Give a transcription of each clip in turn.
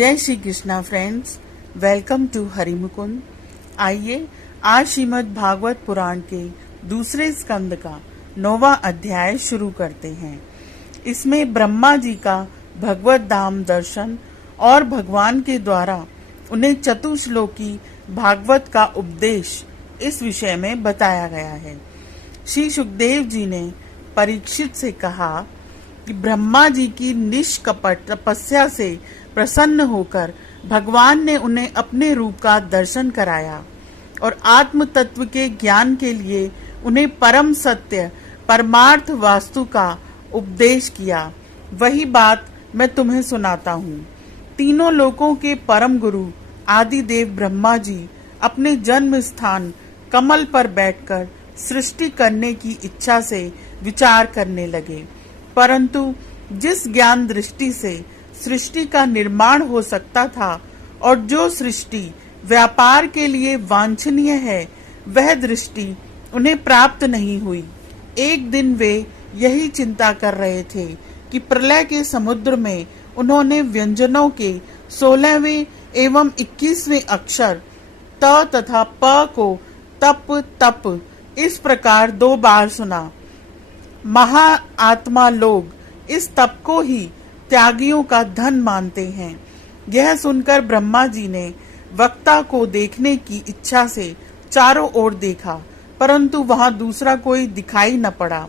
जय Shri Krishna friends, welcome to Harimukund. आइए आज श्रीमद् भागवत पुराण के दूसरे स्कंद का 9वां अध्याय शुरू करते हैं। इसमें ब्रह्मा जी का भगवत धाम दर्शन और भगवान के द्वारा उन्हें चतुश्लोकी भागवत का उपदेश इस विषय में बताया गया है। श्री सुखदेव जी ने परीक्षित से कहा कि ब्रह्मा जी की निष्कपट तपस्या से प्रसन्न होकर भगवान ने उन्हें अपने रूप का दर्शन कराया और आत्म तत्व के ज्ञान के लिए उन्हें परम सत्य परमार्थ वास्तु का उपदेश किया। वही बात मैं तुम्हें सुनाता हूँ। तीनों लोकों के परम गुरु आदिदेव ब्रह्मा जी अपने जन्म स्थान कमल पर बैठकर सृष्टि करने की इच्छा से विचार करने लगे, परंतु जिस ज्ञान दृष्टि से सृष्टि का निर्माण हो सकता था और जो सृष्टि व्यापार के लिए वांछनीय है, वह दृष्टि उन्हें प्राप्त नहीं हुई। एक दिन वे यही चिंता कर रहे थे कि प्रलय के समुद्र में उन्होंने व्यंजनों के 16वें एवं 21वें अक्षर त तथा प को तप तप इस प्रकार 2 बार सुना। महा आत्मा लोग इस तप को ही त्यागियों का धन मानते हैं। यह सुनकर ब्रह्मा जी ने वक्ता को देखने की इच्छा से चारों ओर देखा, परंतु वहां दूसरा कोई दिखाई न पड़ा।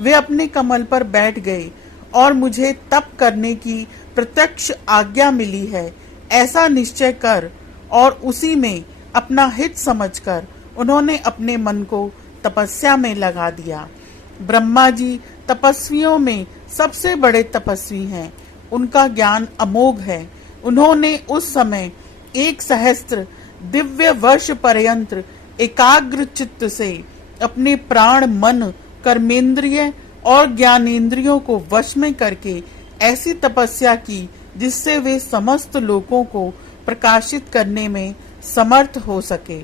वे अपने कमल पर बैठ गए और मुझे तप करने की प्रत्यक्ष आज्ञा मिली है, ऐसा निश्चय कर और उसी में अपना हित समझकर उन्होंने अपने मन को तपस्या में लगा दिया। ब्रह्मा जी तपस्वियों में सबसे बड़े तपस्वी हैं। उनका ज्ञान अमोघ है। उन्होंने उस समय 1,000 दिव्य वर्ष पर्यंत एकाग्र चित्त से अपने प्राण, मन, कर्मेंद्रिय और ज्ञानेंद्रियों को वश में करके ऐसी तपस्या की जिससे वे समस्त लोकों को प्रकाशित करने में समर्थ हो सके।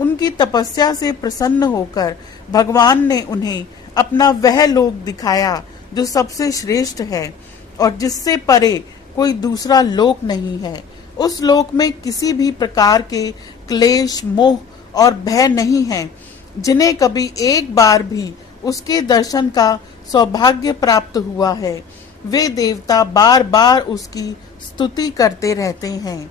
उनकी तपस्या से प्रसन्न होकर भगवान ने उन्हें अपना वह लोक दिखाया जो सबसे श्रेष्ठ है और जिससे परे कोई दूसरा लोक नहीं है। उस लोक में किसी भी प्रकार के क्लेश, मोह और भय नहीं है। जिन्हें कभी एक बार भी उसके दर्शन का सौभाग्य प्राप्त हुआ है, वे देवता बार बार उसकी स्तुति करते रहते हैं।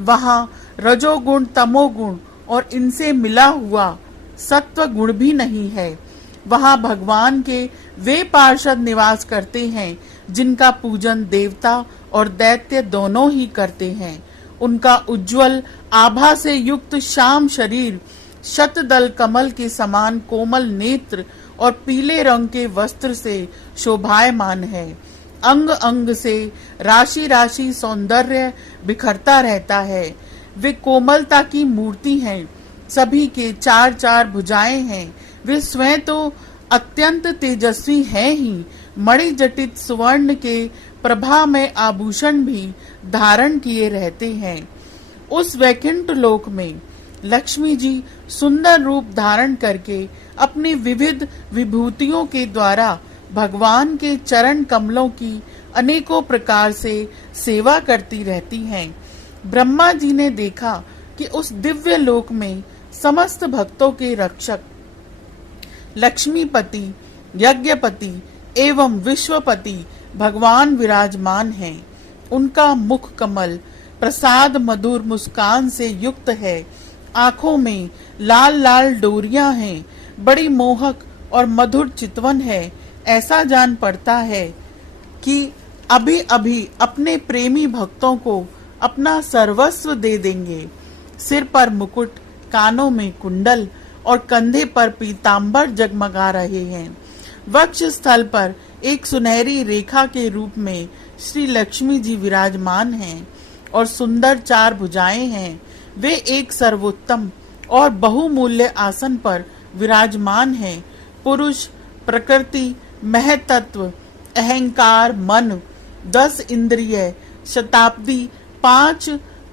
वहाँ रजोगुण, तमोगुण और इनसे मिला हुआ सत्व गुण भी नहीं है। वहाँ भगवान के वे पार्षद निवास करते हैं जिनका पूजन देवता और दैत्य दोनों ही करते हैं। उनका उज्जवल आभा से युक्त श्याम शरीर, शतदल कमल के समान कोमल नेत्र और पीले रंग के वस्त्र से शोभायमान है। अंग अंग से राशि राशि सौंदर्य बिखरता रहता है। वे कोमलता की मूर्ति हैं। सभी के 4-4 भुजाएं हैं। वे स्वयं तो अत्यंत तेजस्वी हैं ही, मणि जटित सुवर्ण के प्रभा में आभूषण भी धारण किए रहते हैं। उस वैकुंठ लोक में लक्ष्मी जी सुंदर रूप धारण करके अपनी विविध विभूतियों के द्वारा भगवान के चरण कमलों की अनेकों प्रकार से सेवा करती रहती हैं। ब्रह्मा जी ने देखा कि उस दिव्य लोक में समस्त भक्तों के रक्षक लक्ष्मीपति, यज्ञपति एवं विश्वपति भगवान विराजमान हैं। उनका मुख कमल प्रसाद मधुर मुस्कान से युक्त है। आंखों में लाल लाल डोरियां हैं। बड़ी मोहक और मधुर चितवन है। ऐसा जान पड़ता है कि अभी अभी अपने प्रेमी भक्तों को अपना सर्वस्व दे देंगे। सिर पर मुकुट, कानों में कुंडल और कंधे पर पीतांबर जगमगा रहे हैं। वक्ष स्थल पर एक सुनहरी रेखा के रूप में श्री लक्ष्मी जी विराजमान हैं और सुंदर 4 भुजाएं हैं। वे एक सर्वोत्तम और बहुमूल्य आसन पर विराजमान हैं। पुरुष, प्रकृति, महतत्व, अहंकार, मन, 10 इंद्रिय, शताब्दी, 5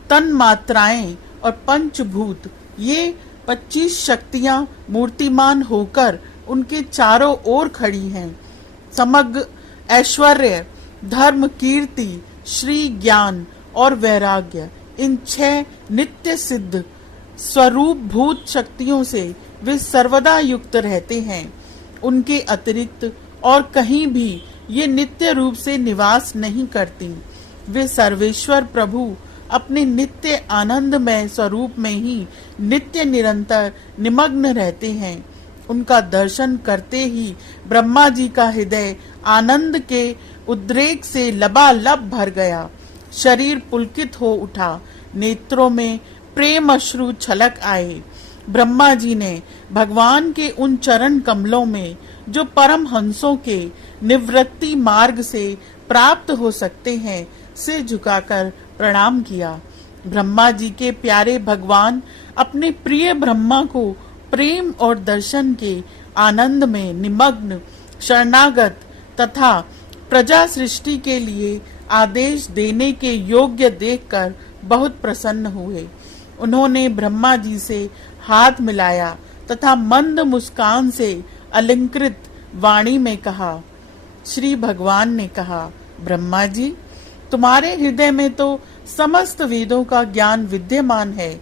तन मात्राएं और पंचभूत, ये 25 शक्तियां मूर्तिमान होकर उनके चारों ओर खड़ी हैं। समग्र ऐश्वर्य, धर्म, कीर्ति, श्री ज्ञान और वैराग्य, इन 6 नित्य सिद्ध स्वरूप भूत शक्तियों से वे सर्वदा युक्त रहते हैं। उनके अतिरिक्त और कहीं भी ये नित्य रूप से निवास नहीं करती। वे सर्वेश्वर प्रभु अपने नित्य आनंदमय स्वरूप में ही नित्य निरंतर निमग्न रहते हैं। उनका दर्शन करते ही ब्रह्मा जी का हृदय आनंद के उद्रेक से लबालब भर गया। शरीर पुलकित हो उठा, नेत्रों में प्रेम अश्रु छलक आए। ब्रह्मा जी ने भगवान के उन चरण कमलों में, जो परम हंसों के निवृत्ति मार्ग से प्राप्त हो सकते हैं, से झुकाकर प्रणाम किया। ब्रह्मा जी के प्यारे भगवान अपने प्रिय ब्रह्मा को प्रेम और दर्शन के आनंद में निमग्न, शरणागत तथा प्रजा सृष्टि के लिए आदेश देने के योग्य देखकर बहुत प्रसन्न हुए। उन्होंने ब्रह्मा जी से हाथ मिलाया तथा मंद मुस्कान से अलंकृत वाणी में कहा। श्री भगवान ने कहा, ब्रह्मा जी, तुम्हारे हृदय में तो समस्त वेदों का ज्ञान विद्यमान है।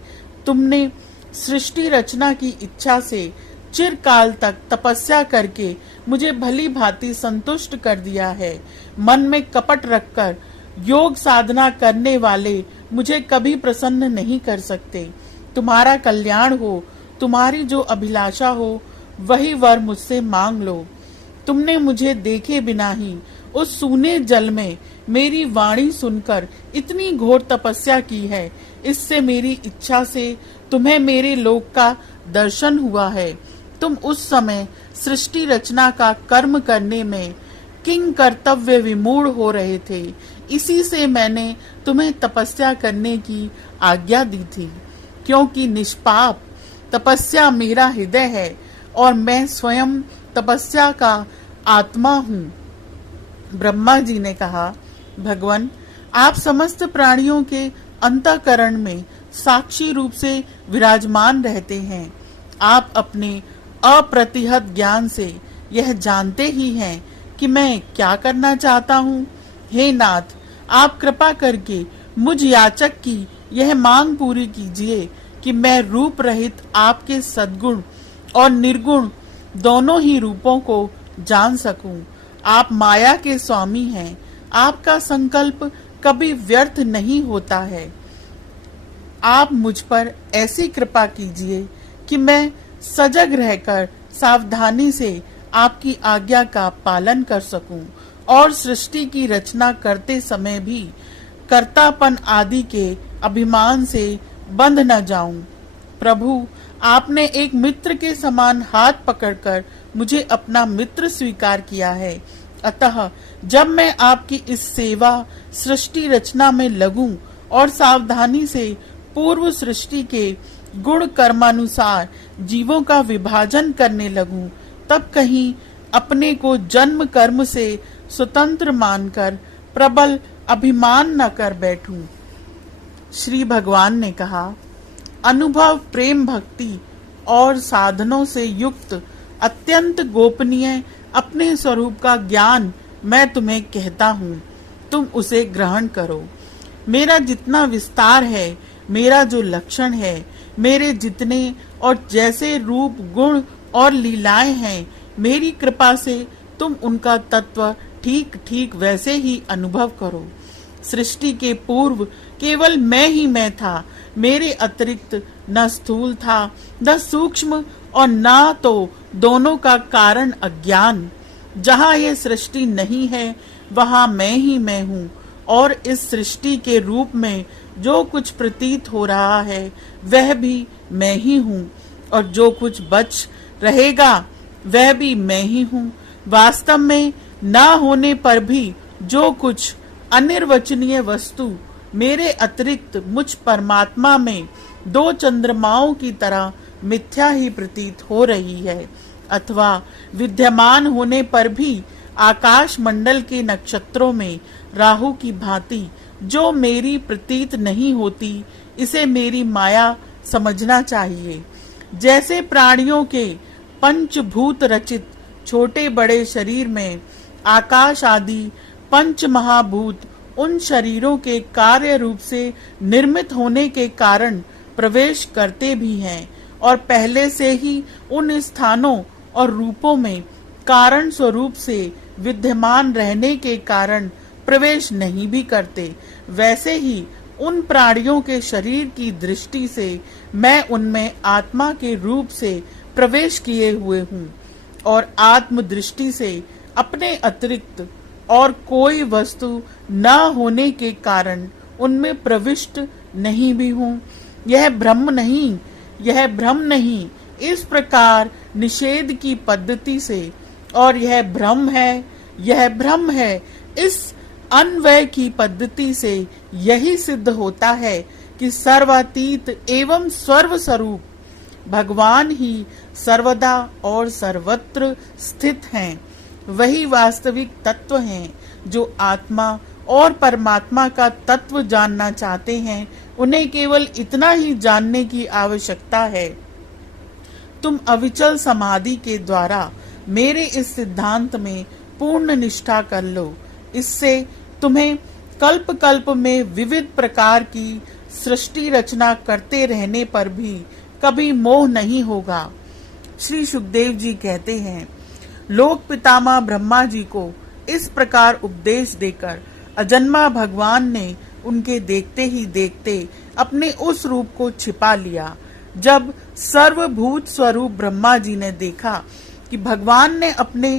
तुमने सृष्टि रचना की इच्छा से चिरकाल तक तपस्या करके मुझे भली भांति संतुष्ट कर दिया है। मन में कपट रखकर योग साधना करने वाले मुझे कभी प्रसन्न नहीं कर सकते। तुम्हारा कल्याण हो, तुम्हारी जो अभिलाषा हो वही वर मुझसे मांग लो। तुमने मुझे देखे बिना ही उस सूने जल में मेरी वाणी सुनकर इतनी घोर तपस्या की है। इससे मेरी इच्छा से तुम्हें मेरे लोक का दर्शन हुआ है। तुम उस समय सृष्टि रचना का कर्म करने में किंग कर्तव्य विमूढ़ हो रहे थे। इसी से मैंने तुम्हें तपस्या करने की आज्ञा दी थी, क्योंकि निष्पाप तपस्या मेरा हृदय है और मैं स्वयं तपस्या का आत्मा हूँ। ब्रह्मा जी ने कहा, भगवान, आप समस्त प्राणियों के अंतःकरण में साक्षी रूप से विराजमान रहते हैं। आप अपने अप्रतिहत ज्ञान से यह जानते ही हैं कि मैं क्या करना चाहता हूँ। हे नाथ, आप कृपा करके मुझ याचक की यह मांग पूरी कीजिए कि मैं रूप रहित आपके सद्गुण और निर्गुण दोनों ही रूपों को जान सकूं। आप माया के स्वामी हैं। आपका संकल्प कभी व्यर्थ नहीं होता है। आप मुझ पर ऐसी कृपा कीजिए कि मैं सजग रहकर सावधानी से आपकी आज्ञा का पालन कर सकूं और सृष्टि की रचना करते समय भी कर्तापन आदि के अभिमान से बंध न जाऊं। प्रभु, आपने एक मित्र के समान हाथ पकड़कर मुझे अपना मित्र स्वीकार किया है। अतः जब मैं आपकी इस सेवा सृष्टि रचना में लगूं और सावधानी से पूर्व सृष्टि के गुण कर्मानुसार जीवों का विभाजन करने लगूं, तब कहीं अपने को जन्म कर्म से स्वतंत्र मानकर प्रबल अभिमान न कर बैठूं। श्री भगवान ने कहा, अनुभव, प्रेम, भक्ति और साधनों से युक्त अत्यंत गोपनीय अपने स्वरूप का ज्ञान मैं तुम्हें कहता हूँ, तुम उसे ग्रहण करो। मेरा जितना विस्तार है, मेरा जो लक्षण है, मेरे जितने और जैसे रूप, गुण और लीलाएं हैं, मेरी कृपा से तुम उनका तत्व ठीक ठीक वैसे ही अनुभव करो। सृष्टि के पूर्व केवल मैं ही मैं था। मेरे अतिरिक्त न स्थूल था, न सूक्ष्म और न तो दोनों का कारण अज्ञान। जहाँ ये सृष्टि नहीं है, वहाँ मैं ही मैं हूँ, और इस सृष्टि के रूप में जो कुछ प्रतीत हो रहा है वह भी मैं ही हूँ, और जो कुछ बच रहेगा वह भी मैं ही हूँ। वास्तव में न होने पर भी जो कुछ अनिर्वचनीय वस्तु मेरे अतिरिक्त मुझ परमात्मा में दो चंद्रमाओं की तरह मिथ्या ही प्रतीत हो रही है, अथवा विद्यमान होने पर भी आकाश मंडल के नक्षत्रों में राहु की भांति जो मेरी प्रतीत नहीं होती, इसे मेरी माया समझना चाहिए। जैसे प्राणियों के पंचभूत रचित छोटे बड़े शरीर में आकाश आदि पंच महाभूत उन शरीरों के कार्य रूप से निर्मित होने के कारण प्रवेश करते भी हैं और पहले से ही उन स्थानों और रूपों में कारण स्वरूप से विद्यमान रहने के कारण प्रवेश नहीं भी करते। वैसे ही उन प्राणियों के शरीर की दृष्टि से मैं उनमें आत्मा के रूप से प्रवेश किए हुए हूँ और आत्म दृष्टि से अपने अतिरिक्त और कोई वस्तु न होने के कारण उनमें प्रविष्ट नहीं भी हूँ। यह भ्रम नहीं, इस प्रकार निषेध की पद्धति से, और यह भ्रम है इस अन्वय की पद्धति से यही सिद्ध होता है कि सर्वातीत एवं सर्वस्वरूप भगवान ही सर्वदा और सर्वत्र स्थित हैं। वही वास्तविक तत्व हैं। जो आत्मा और परमात्मा का तत्व जानना चाहते हैं उन्हें केवल इतना ही जानने की आवश्यकता है। तुम अविचल समाधि के द्वारा मेरे इस सिद्धांत में पूर्ण निष्ठा कर लो। इससे तुम्हें कल्प कल्प में विविध प्रकार की सृष्टि रचना करते रहने पर भी कभी मोह नहीं होगा। श्री सुखदेव जी कहते हैं, लोक पितामह ब्रह्मा जी को इस प्रकार उपदेश देकर अजन्मा भगवान ने उनके देखते ही देखते अपने उस रूप को छिपा लिया। जब सर्वभूत स्वरूप ब्रह्मा जी ने देखा कि भगवान ने अपने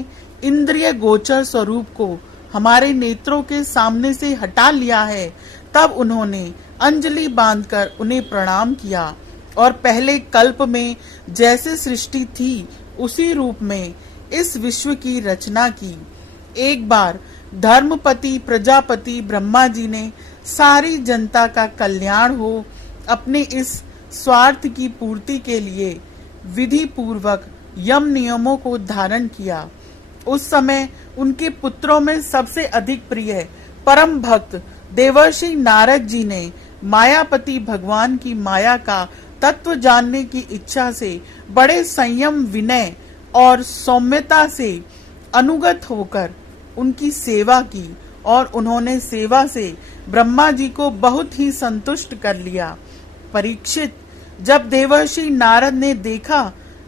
इंद्रिय गोचर स्वरूप को हमारे नेत्रों के सामने से हटा लिया है, तब उन्होंने अंजलि बांधकर उन्हें प्रणाम किया और पहले कल्प में जैसे सृष्टि थी उसी रूप में इस विश्व की रचना की। एक बार धर्मपति प्रजापति ब्रह्मा जी ने सारी जनता का कल्याण हो अपने इस स्वार्थ की पूर्ति के लिए विधि पूर्वक यम नियमों को धारण किया। उस समय उनके पुत्रों में सबसे अधिक प्रिय परम भक्त देवर्षि नारद जी ने मायापति भगवान की माया का तत्व जानने की इच्छा से बड़े संयम, विनय और सौम्यता से अनुगत होकर उनकी सेवा की और उन्होंने सेवा से ब्रह्मा जी को बहुत ही संतुष्ट कर लिया। परीक्षित, जब देवर्षि नारद ने देखा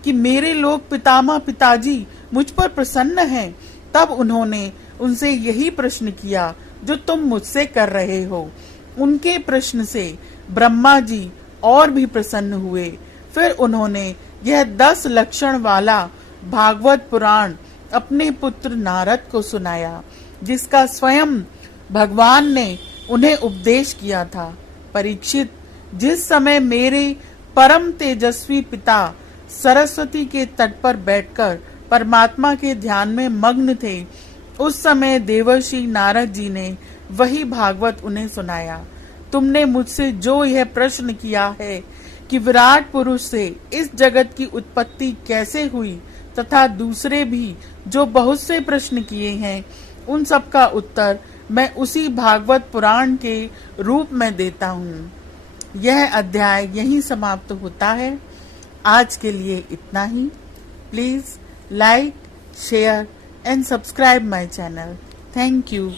कि मेरे लोक पितामह पिताजी मुझ पर प्रसन्न हैं, तब उन्होंने उनसे यही प्रश्न किया जो तुम मुझसे कर रहे हो। उनके प्रश्न से ब्रह्मा जी और भी प्रसन्न हुए। फिर उन्होंने यह 10 लक्षण वाला भागवत पुराण अपने पुत्र नारद को सुनाया, जिसका स्वयं भगवान ने उन्हें उपदेश किया था। परीक्षित, जिस समय मेरे परम तेजस्वी पिता सरस्वती के तट पर बैठकर परमात्मा के ध्यान में मग्न थे, उस समय देवर्षि नारद जी ने वही भागवत उन्हें सुनाया। तुमने मुझसे जो यह प्रश्न किया है कि विराट पुरुष से इस जगत की उत्पत्ति कैसे हुई, तथा दूसरे भी जो बहुत से प्रश्न किए हैं, उन सब का उत्तर मैं उसी भागवत पुराण के रूप में देता हूँ। यह अध्याय यहीं समाप्त होता है। आज के लिए इतना ही। Please like, share and subscribe my channel. Thank you.